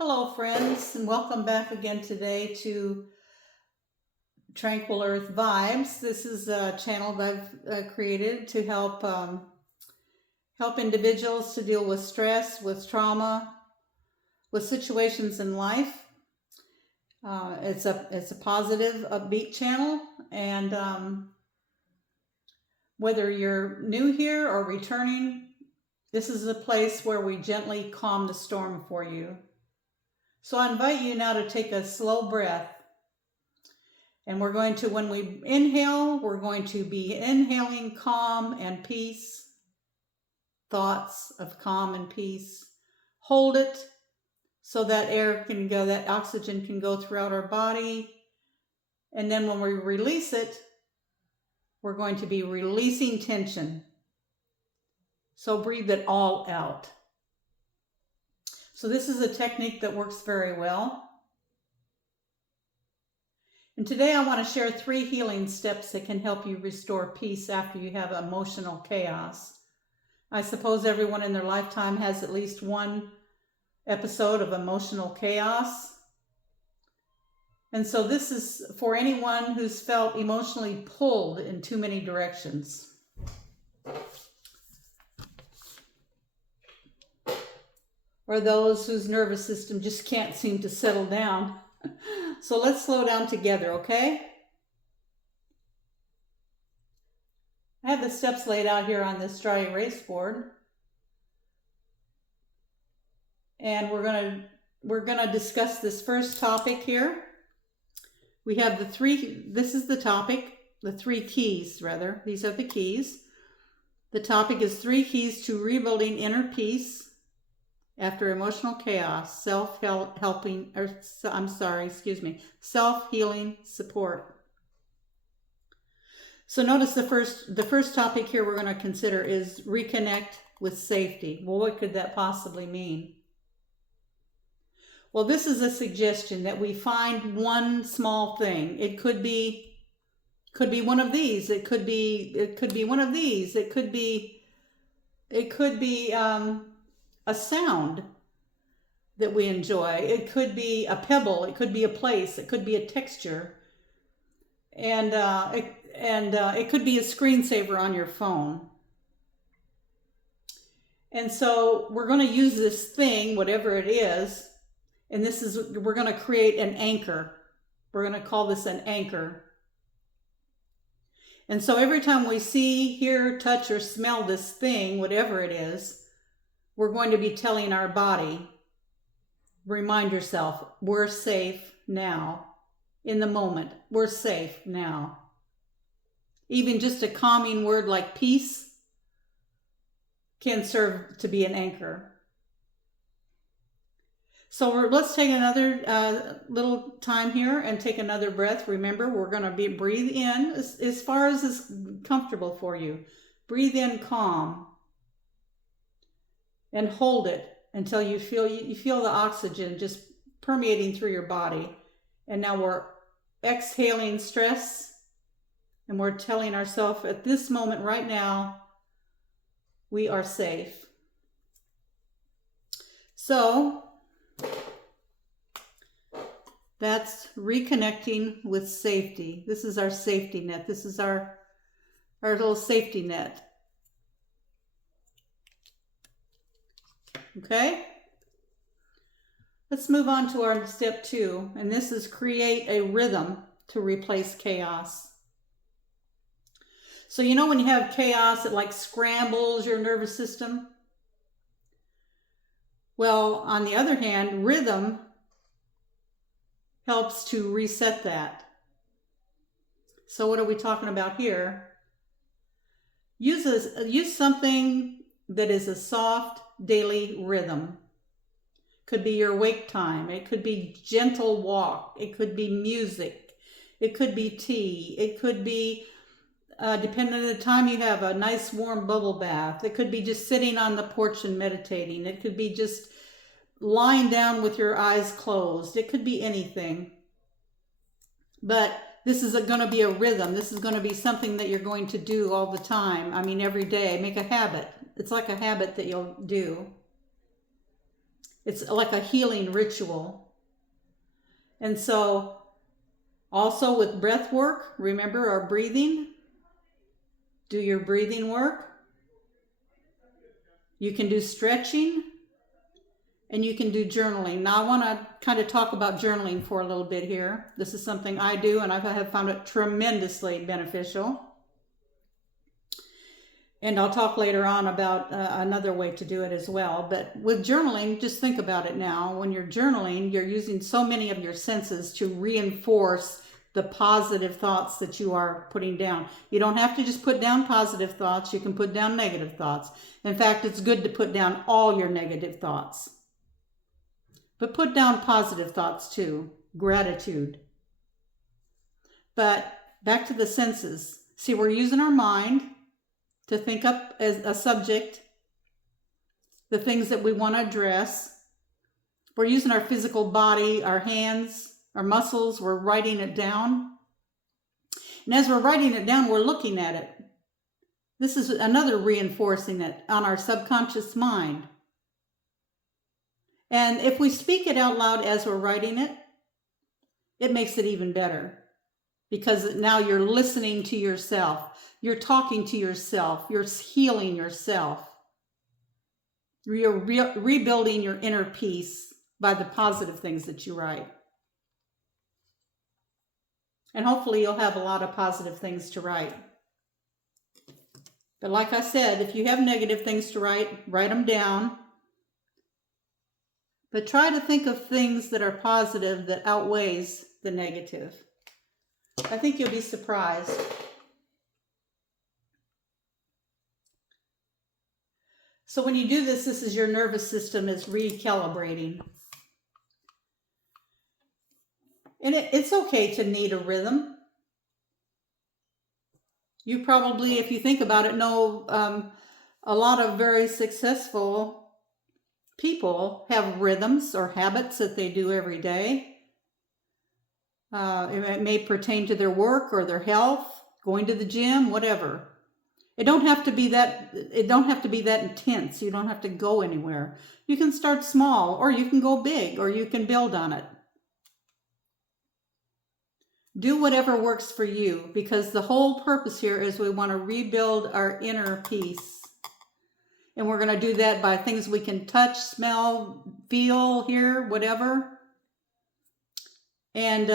Hello, friends, and welcome back again today to Tranquil Earth Vibes. This is a channel that I've created to help individuals to deal with stress, with trauma, with situations in life. It's a positive, upbeat channel, and whether you're new here or returning, this is a place where we gently calm the storm for you. So I invite you now to take a slow breath. And we're going to, when we inhale, we're going to be inhaling calm and peace, thoughts of calm and peace. Hold it so that air can go, that oxygen can go throughout our body. And then when we release it, we're going to be releasing tension. So breathe it all out. So this is a technique that works very well. And today I want to share 3 healing steps that can help you restore peace after you have emotional chaos. I suppose everyone in their lifetime has at least one episode of emotional chaos. And so this is for anyone who's felt emotionally pulled in too many directions. Or those whose nervous system just can't seem to settle down. So let's slow down together, okay? I have the steps laid out here on this dry erase board. And we're gonna discuss this first topic here. We have this is the topic, the 3 keys rather. These are the keys. The topic is 3 keys to rebuilding inner peace after emotional chaos, self-healing support. So notice the first topic here we're going to consider is reconnect with safety. Well, what could that possibly mean? Well, this is a suggestion that we find one small thing. It could be one of these. It could be one of these. It could be a sound that we enjoy. It could be a pebble. It could be a place. It could be a texture, and it could be a screensaver on your phone. And so we're going to use this thing, whatever it is, and we're going to create an anchor. We're going to call this an anchor. And so every time we see, hear, touch, or smell this thing, whatever it is, we're going to be telling our body, remind yourself, we're safe now. In the moment, we're safe now. Even just a calming word like peace can serve to be an anchor. So let's take another little time here and take another breath. Remember, we're going to breathe in as far as is comfortable for you. Breathe in calm. And hold it until you feel the oxygen just permeating through your body. And now we're exhaling stress, and we're telling ourselves at this moment right now, we are safe. So that's reconnecting with safety. This is our safety net. This is our little safety net. Okay, let's move on to our step 2, and this is create a rhythm to replace chaos. So you know when you have chaos, it like scrambles your nervous system? Well, on the other hand, rhythm helps to reset that. So what are we talking about here? Use something that is a soft daily rhythm. Could be your wake time. It could be gentle walk. It could be music. It could be tea. It could be, depending on the time you have, a nice warm bubble bath. It could be just sitting on the porch and meditating. It could be just lying down with your eyes closed. It could be anything. But this is going to be a rhythm. This is going to be something that you're going to do all the time. I mean, every day. Make a habit. It's like a habit that you'll do. It's like a healing ritual. And so also with breath work, remember our breathing. Do your breathing work. You can do stretching, and you can do journaling. Now I want to kind of talk about journaling for a little bit here. This is something I do, and I have found it tremendously beneficial. And I'll talk later on about another way to do it as well. But with journaling, just think about it now. When you're journaling, you're using so many of your senses to reinforce the positive thoughts that you are putting down. You don't have to just put down positive thoughts. You can put down negative thoughts. In fact, it's good to put down all your negative thoughts. But put down positive thoughts too. Gratitude. But back to the senses. See, we're using our mind to think up as a subject, the things that we want to address. We're using our physical body, our hands, our muscles. We're writing it down. And as we're writing it down, we're looking at it. This is another reinforcing it on our subconscious mind. And if we speak it out loud as we're writing it, it makes it even better. Because now you're listening to yourself. You're talking to yourself. You're healing yourself. You're rebuilding your inner peace by the positive things that you write. And hopefully you'll have a lot of positive things to write. But like I said, if you have negative things to write, write them down. But try to think of things that are positive that outweighs the negative. I think you'll be surprised. So when you do this, this is your nervous system is recalibrating. And it's okay to need a rhythm. You probably, if you think about it, know a lot of very successful people have rhythms or habits that they do every day. It may pertain to their work or their health, going to the gym, whatever. It don't have to be that intense. You don't have to go anywhere. You can start small, or you can go big, or you can build on it. Do whatever works for you, because the whole purpose here is we want to rebuild our inner peace. And we're going to do that by things we can touch, smell, feel, hear, whatever. And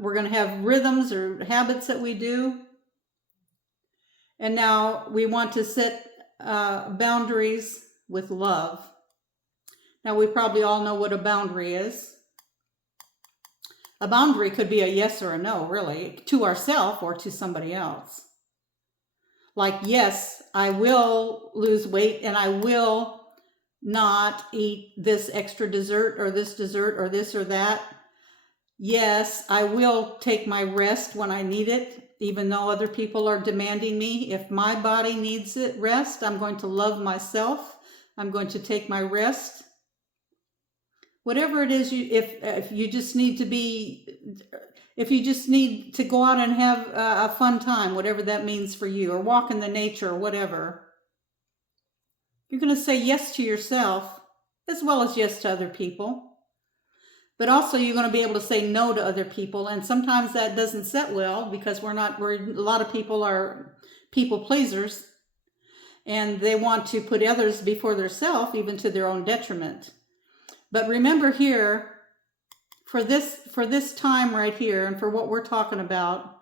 we're going to have rhythms or habits that we do. And now we want to set boundaries with love. Now we probably all know what a boundary is. A boundary could be a yes or a no, really, to ourselves or to somebody else. Like, yes, I will lose weight and I will not eat this extra dessert or this or that. Yes, I will take my rest when I need it, even though other people are demanding me. If my body needs it, rest, I'm going to love myself. I'm going to take my rest. Whatever it is, if you just need to go out and have a fun time, whatever that means for you, or walk in the nature, or whatever, you're going to say yes to yourself as well as yes to other people. But also you're going to be able to say no to other people. And sometimes that doesn't set well because a lot of people are people pleasers and they want to put others before themselves, even to their own detriment. But remember here, for this time right here and for what we're talking about,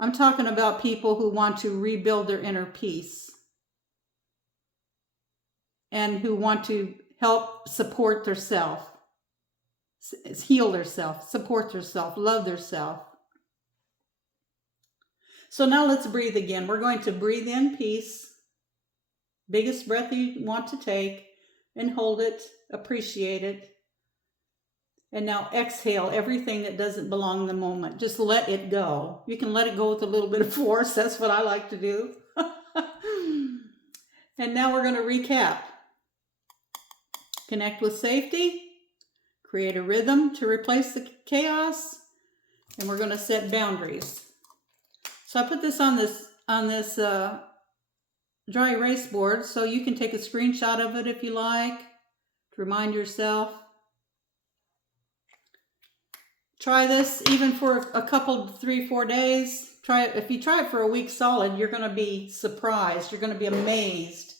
I'm talking about people who want to rebuild their inner peace and who want to help support themselves. Heal themselves, support themselves, love themselves. So now let's breathe again. We're going to breathe in peace. Biggest breath you want to take and hold it, appreciate it. And now exhale everything that doesn't belong in the moment. Just let it go. You can let it go with a little bit of force. That's what I like to do. And now we're going to recap. Connect with safety. Create a rhythm to replace the chaos, and we're going to set boundaries. So I put this on this dry erase board, so you can take a screenshot of it if you like, to remind yourself. Try this even for a couple, 3, 4 days. Try it. If you try it for a week solid, you're going to be surprised. You're going to be amazed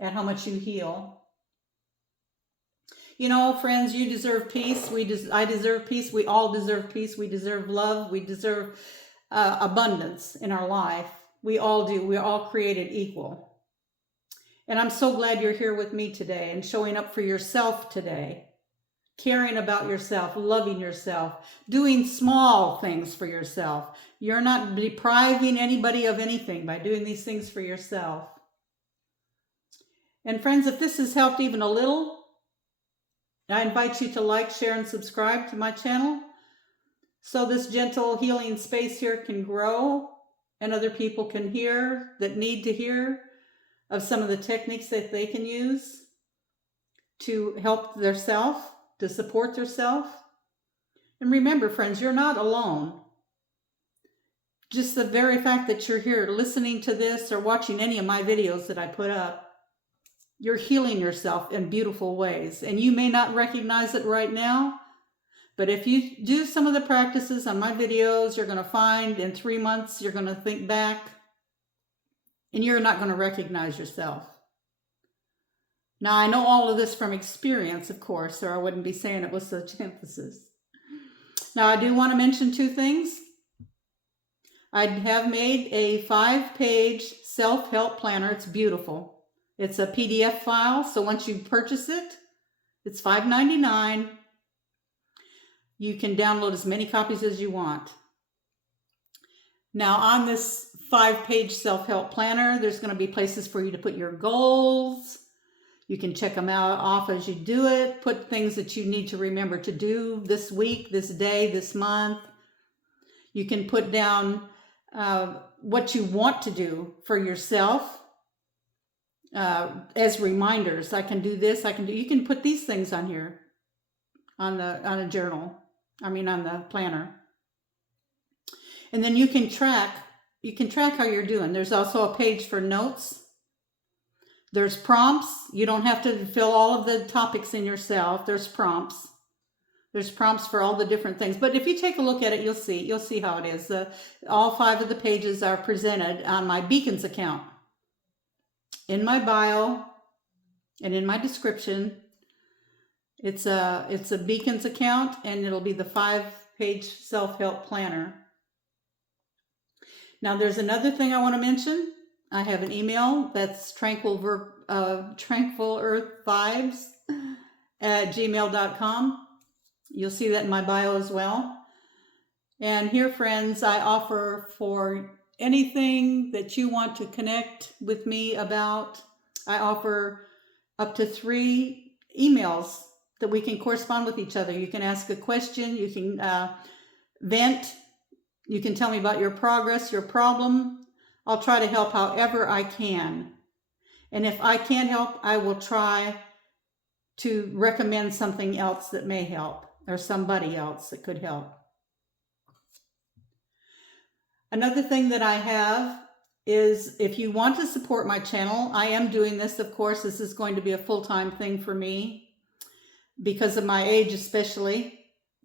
at how much you heal. You know, friends, you deserve peace. I deserve peace. We all deserve peace. We deserve love. We deserve abundance in our life. We all do. We're all created equal. And I'm so glad you're here with me today and showing up for yourself today. Caring about yourself, loving yourself, doing small things for yourself. You're not depriving anybody of anything by doing these things for yourself. And friends, if this has helped even a little, I invite you to like, share, and subscribe to my channel so this gentle healing space here can grow and other people can hear that need to hear of some of the techniques that they can use to help themselves, to support themselves. And remember, friends, you're not alone. Just the very fact that you're here listening to this or watching any of my videos that I put up, you're healing yourself in beautiful ways. And you may not recognize it right now, but if you do some of the practices on my videos, you're going to find in 3 months, you're going to think back and you're not going to recognize yourself. Now, I know all of this from experience, of course, or I wouldn't be saying it with such emphasis. Now, I do want to mention 2 things. I have made a 5-page self-help planner. It's beautiful. It's a PDF file, so once you purchase it, it's $5.99. You can download as many copies as you want. Now, on this 5-page self-help planner, there's going to be places for you to put your goals. You can check them out off as you do it. Put things that you need to remember to do this week, this day, this month. You can put down what you want to do for yourself as reminders. I can do this. You can put these things on here on a journal. On the planner. And then you can track how you're doing. There's also a page for notes. There's prompts. You don't have to fill all of the topics in yourself. There's prompts. There's prompts for all the different things. But if you take a look at it, you'll see how it is. All 5 of the pages are presented on my Beacons account. In my bio and in my description, it's a Beacons account, and it'll be the 5-page self-help planner. Now, there's another thing I want to mention. I have an email that's tranquilearthvibes@gmail.com. You'll see that in my bio as well. And here, friends, I offer for anything that you want to connect with me about. I offer up to 3 emails that we can correspond with each other. You can ask a question, you can vent, you can tell me about your progress, your problem. I'll try to help however I can. And if I can't help, I will try to recommend something else that may help, or somebody else that could help. Another thing that I have is, if you want to support my channel, I am doing this, of course. This is going to be a full-time thing for me because of my age especially.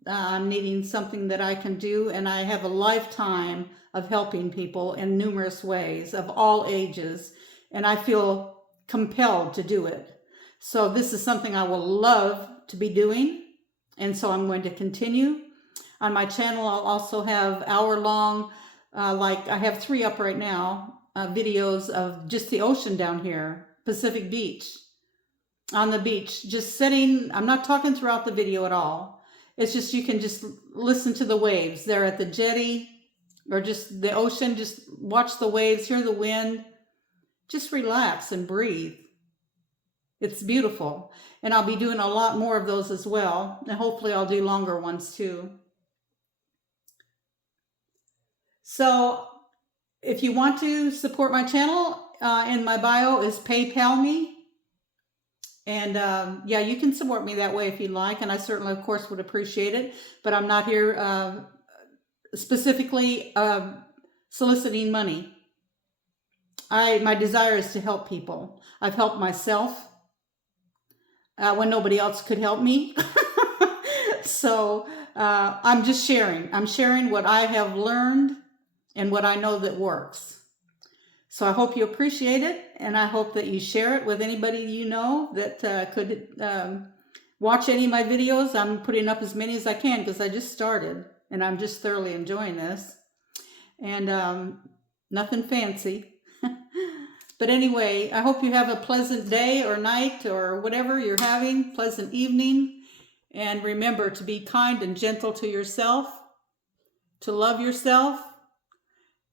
I'm needing something that I can do, and I have a lifetime of helping people in numerous ways of all ages, and I feel compelled to do it. So this is something I will love to be doing, and so I'm going to continue. On my channel, I'll also have hour-long, like I have 3 up right now, videos of just the ocean down here, Pacific Beach, on the beach, just sitting. I'm not talking throughout the video at all. It's just, you can just listen to the waves there at the jetty, or just the ocean, just watch the waves, hear the wind, just relax and breathe. It's beautiful. And I'll be doing a lot more of those as well. And hopefully I'll do longer ones too. So if you want to support my channel, in my bio is PayPal me. And yeah, you can support me that way if you like. And I certainly, of course, would appreciate it. But I'm not here specifically soliciting money. My desire is to help people. I've helped myself when nobody else could help me. So I'm just sharing. I'm sharing what I have learned and what I know that works. So I hope you appreciate it, and I hope that you share it with anybody you know that could watch any of my videos. I'm putting up as many as I can because I just started, and I'm just thoroughly enjoying this. And nothing fancy. But anyway, I hope you have a pleasant day or night or whatever you're having, pleasant evening. And remember to be kind and gentle to yourself, to love yourself,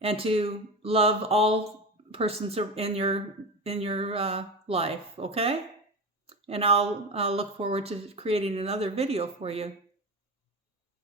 and to love all persons in your life, okay? And I'll look forward to creating another video for you.